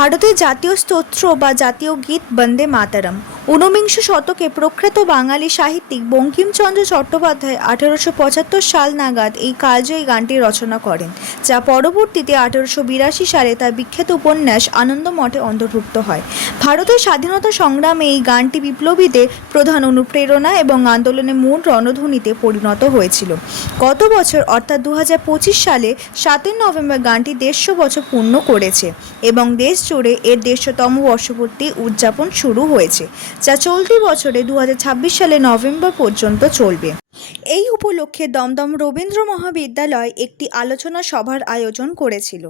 ভারতের জাতীয় স্তোত্র বা জাতীয় গীত বন্দে মাতরম। ঊনবিংশ শতকে প্রখ্যাত বাঙালি সাহিত্যিক বঙ্কিমচন্দ্র চট্টোপাধ্যায় 1875 সাল নাগাদ এই কালজয়ী গানটি রচনা করেন, যা পরবর্তীতে 1882 সালে তার বিখ্যাত উপন্যাস আনন্দমঠে অন্তর্ভুক্ত হয়। ভারতের স্বাধীনতা সংগ্রামে এই গানটি বিপ্লবীদের প্রধান অনুপ্রেরণা এবং আন্দোলনের মূল রণধ্বনিতে পরিণত হয়েছিল। গত বছর অর্থাৎ 2025 সালে 7 নভেম্বর গানটি 150 বছর পূর্ণ করেছে এবং দেশ জুড়ে এর 150তম বর্ষপূর্তি উদযাপন শুরু হয়েছে, যা চলতি বছরে 2026 সালে নভেম্বর পর্যন্ত চলবে। এই উপলক্ষে দমদম রবীন্দ্র মহাবিদ্যালয় একটি আলোচনা সভার আয়োজন করেছিল।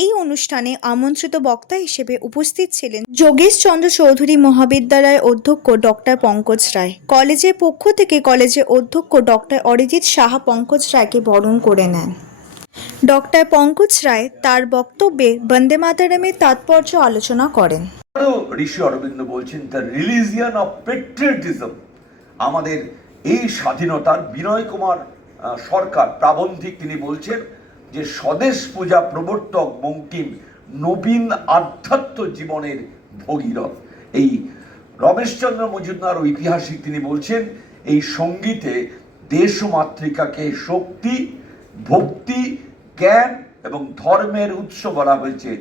এই অনুষ্ঠানে আমন্ত্রিত বক্তা হিসেবে উপস্থিত ছিলেন যোগেশচন্দ্র চৌধুরী মহাবিদ্যালয়ের অধ্যক্ষ ডক্টর পঙ্কজ রায়। কলেজের পক্ষ থেকে কলেজের অধ্যক্ষ ডক্টর অরিজিৎ সাহা পঙ্কজ রায়কে বরণ করে নেন। ডক্টর পঙ্কজ রায় তার বক্তব্যে বন্দে মাতরমের তাৎপর্য আলোচনা করেন। ঋষি অরবিন্দ বলছেন দ্য রিলিজিয়ন অফ পেট্রিয়টিজম। আমাদের এই স্বাধীনতার বিনয় কুমার সরকার প্রাবন্ধিক, তিনি বলছেন যে স্বদেশ পূজা প্রবর্তক বঙ্কিম নবীন আধ্যাত্ম জীবনের ভগীরথ। এই রমেশচন্দ্র মজুমদার ঐতিহাসিক, তিনি বলছেন এই সঙ্গীতে দেশ ও মাতৃকাকে শক্তি, ভক্তি, জ্ঞান এবং ধর্মের উৎস বলা হয়েছে।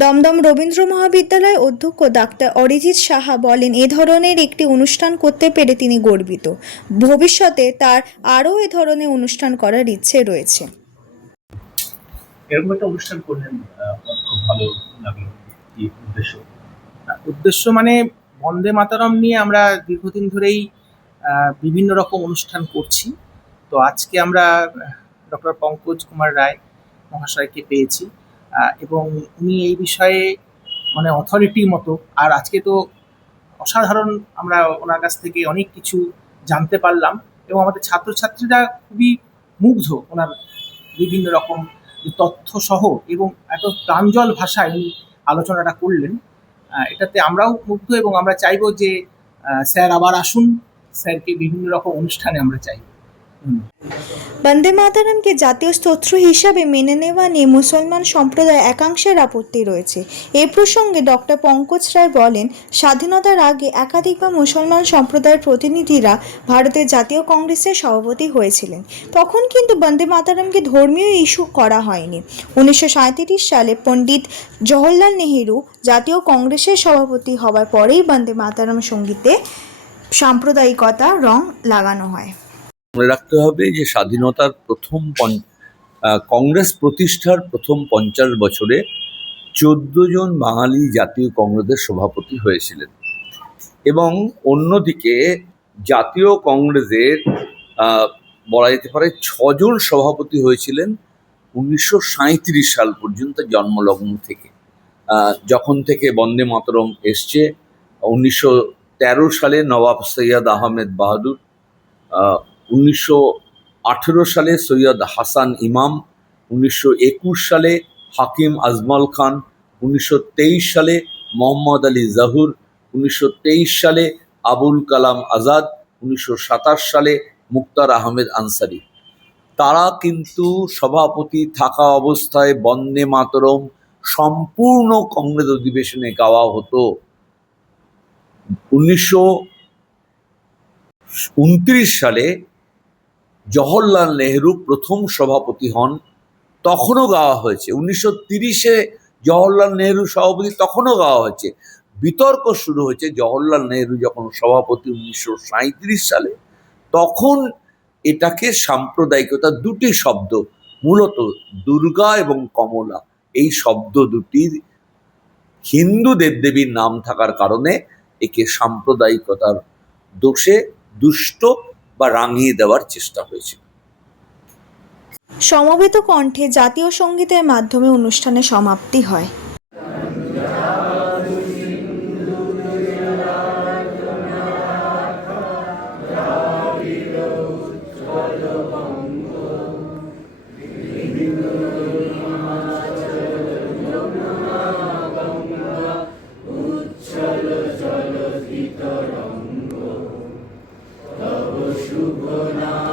দমদম রবীন্দ্র মহাবিদ্যালয়ের অধ্যক্ষ ডাক্তার অরিজিৎ সাহা বলেন, এ ধরনের একটি অনুষ্ঠান করতে পেরে তিনি গর্বিত। ভবিষ্যতে তার আরও এ ধরনের অনুষ্ঠান করার ইচ্ছে রয়েছে। এরকম একটা অনুষ্ঠান করলেন, খুব ভালো লাগলো। কি উদ্দেশ্য মানে বন্দে মাতরম নিয়ে আমরা দীর্ঘদিন ধরেই বিভিন্ন রকম অনুষ্ঠান করছি। তো আজকে আমরা ডক্টর পঙ্কজ কুমার রায় মহাশয়কে পেয়েছি এবং উনি এই বিষয়ে মানে অথরিটির মতো। আর আজকে তো অসাধারণ, আমরা ওনার কাছ থেকে অনেক কিছু জানতে পারলাম এবং আমাদের ছাত্রছাত্রীরা খুবই মুগ্ধ ওনার বিভিন্ন রকম তথ্য সহ, এবং এত প্রাঞ্জল ভাষায় উনি আলোচনাটা করলেন। এটাতে আমরাও মুগ্ধ এবং আমরা চাইবো যে স্যার আবার আসুন, স্যারকে বিভিন্ন রকম অনুষ্ঠানে আমরা চাইব। বন্দে মাতরমকে জাতীয় স্তোত্র হিসাবে মেনে নেওয়া নিয়ে মুসলমান সম্প্রদায় একাংশের আপত্তি রয়েছে। এ প্রসঙ্গে ডক্টর পঙ্কজ রায় বলেন, স্বাধীনতার আগে একাধিকবার মুসলমান সম্প্রদায়ের প্রতিনিধিরা ভারতের জাতীয় কংগ্রেসের সভাপতি হয়েছিলেন। তখন কিন্তু বন্দে মাতরমকে ধর্মীয় ইস্যু করা হয়নি। 1937 সালে পণ্ডিত জওহরলাল নেহেরু জাতীয় কংগ্রেসের সভাপতি হওয়ার পরেই বন্দে মাতরম সঙ্গীতে সাম্প্রদায়িকতার রং লাগানো হয়। মনে রাখতে হবে যে স্বাধীনতার প্রথম কংগ্রেস প্রতিষ্ঠার প্রথম 50 বছরে 14 জন বাঙালি জাতীয় কংগ্রেসের সভাপতি হয়েছিলেন এবং অন্যদিকে জাতীয় কংগ্রেসের বলা যেতে পারে 6 জন সভাপতি হয়েছিলেন 1937 সাল পর্যন্ত জন্মলগ্ন থেকে। যখন থেকে বন্দে মাতরম এসছে 1913 সালে নবাব সৈয়দ আহমেদ বাহাদুর, 1918 সালে সৈয়দ হাসান ইমাম, 1921 সালে হাকিম আজমল খান, 1923 সালে মোহাম্মদ আলী জাহুর, 1923 সালে আবুল কালাম আজাদ, 1927 সালে মুক্তার আহমেদ আনসারি। তারা কিন্তু সভাপতি থাকা অবস্থায় বন্দে মাতরম সম্পূর্ণ কংগ্রেস অধিবেশনে গাওয়া হতো। 1929 সালে জওহরলাল নেহেরু প্রথম সভাপতি হন, তখনও গাওয়া হয়েছে। 1930-এ জওহরলাল নেহেরু সভাপতি, তখনও গাওয়া হয়েছে। বিতর্ক শুরু হয়েছে জওহরলাল নেহেরু যখন সভাপতি 1937 সালে, তখন এটাকে সাম্প্রদায়িকতা, দুটি শব্দ, মূলত দুর্গা এবং কমলা, এই শব্দ দুটির হিন্দু দেবদেবীর নাম থাকার কারণে একে সাম্প্রদায়িকতার দোষে দুষ্ট বা রাঙিয়ে দেওয়ার চেষ্টা হয়েছিল। সমবেত কণ্ঠে জাতীয় সঙ্গীতের মাধ্যমে অনুষ্ঠানের সমাপ্তি হয়। শুভ নাম